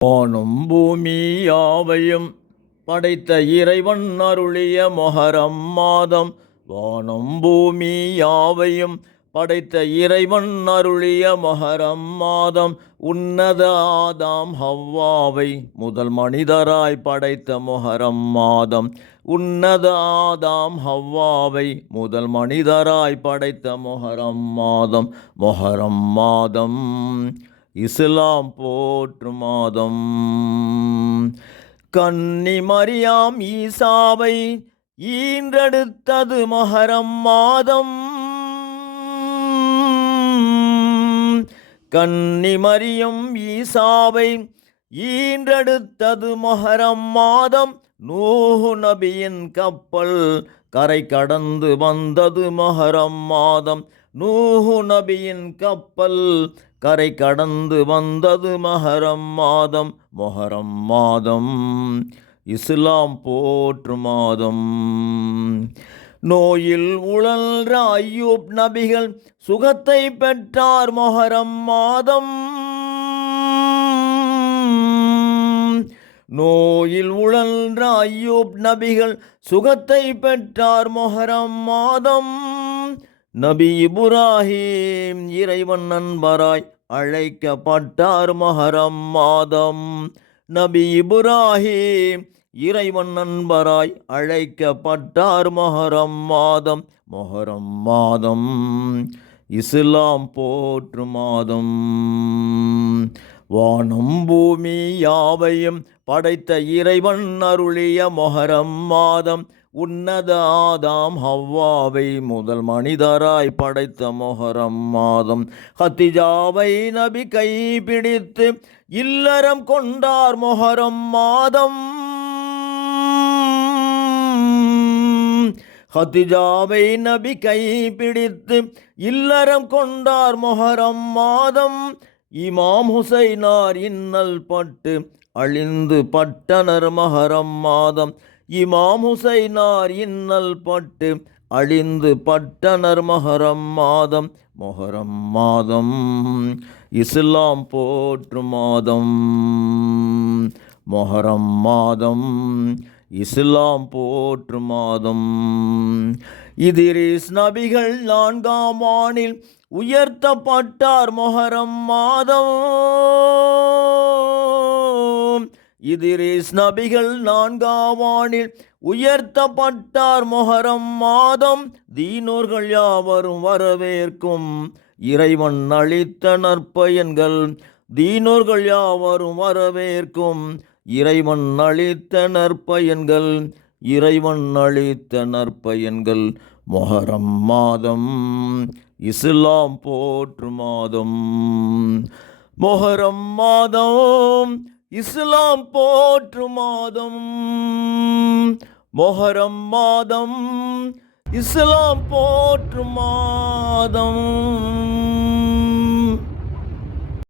வானும் பூமி யாவையும் படைத்த இறைவன் அருளிய மொஹரம் மாதம். வானும் பூமி யாவையும் படைத்த இறைவன் அருளிய மொஹரம் மாதம். உன்னத ஆதாம் ஹவ்வாவை முதல் மனிதராய் படைத்த மொஹரம் மாதம். உன்னத ஆதாம் ஹவ்வாவை முதல் மனிதராய் படைத்த மொஹரம் மாதம். மொஹரம் மாதம் இஸ்லாம் போற்று மாதம். கன்னி மரியாம் ஈசாவை ஈன்றெடுத்தது மொஹரம் மாதம். கன்னி மரியம் ஈசாவை ஈன்றெடுத்தது மொஹரம் மாதம். நூஹு நபியின் கப்பல் கரை கடந்து வந்தது மொஹரம் மாதம். நூஹு நபியின் கப்பல் கரை கடந்து வந்தது மொஹரம் மாதம். மொஹரம் மாதம் இஸ்லாம் போற்று மாதம். நோயில் உழல்ற ஐயூப் நபிகள் சுகத்தை பெற்றார் மொஹரம் மாதம். நோயில் உழல்ற ஐயூப் நபிகள் சுகத்தை பெற்றார் மொஹரம் மாதம். நபி இப்ராஹிம் இறைவன் நண்பராய் அழைக்கப்பட்டார் மொஹரம் மாதம். நபி இப்ராஹிம் இறைவன் நண்பராய் அழைக்கப்பட்டார் மொஹரம் மாதம். மொஹரம் மாதம் இஸ்லாம் போற்று மாதம். வானும் பூமி யாவையும் படைத்த இறைவன் அருளிய மொஹரம் மாதம். உன்னத ஆதாம் ஹவ்வாவை முதல் மனிதராய் படைத்த மொஹரம் மாதம். ஹதிஜாவை நபி கைப்பிடித்து இல்லறம் கொண்டார் மொஹரம் மாதம். ஹதிஜாவை நபி கைப்பிடித்து இல்லறம் கொண்டார் மொஹரம் மாதம். இமாம் ஹுசைனார் இன்னல் பட்டு அழிந்து பட்டனர் மொஹரம் மாதம். இமாம் ஹுசைனார் இன்னல் பட்டு அழிந்து பட்டனர் மொஹரம் மாதம். மொஹரம் மாதம் இஸ்லாம் போற்று மாதம். மொஹரம் மாதம் இஸ்லாம் போற்று மாதம். இத்ரீஸ் நபிகள் 4ஆம் ஆண்டில் உயர்த்தப்பட்டார் மொஹரம் மாதம். இத்ரீஸ் நபிகள் 4ஆம் ஆண்டில் உயர்த்தப்பட்டார் மொஹரம் மாதம். தீனோர்கள் யாவரும் வரவேற்கும் இறைவன் அளித்த நற்பயன்கள். தீனோர்கள் யாவரும் வரவேற்கும் இறைவன் அளித்த நற்பயன்கள். இறைவன் அளித்த நற்பயன்கள். மொஹரம் மாதம் இஸ்லாம் போற்று மாதம். மொஹரம் மாதம் இஸ்லாம் போற்று மாதம். மொஹரம் மாதம் இஸ்லாம் போற்று மாதம்.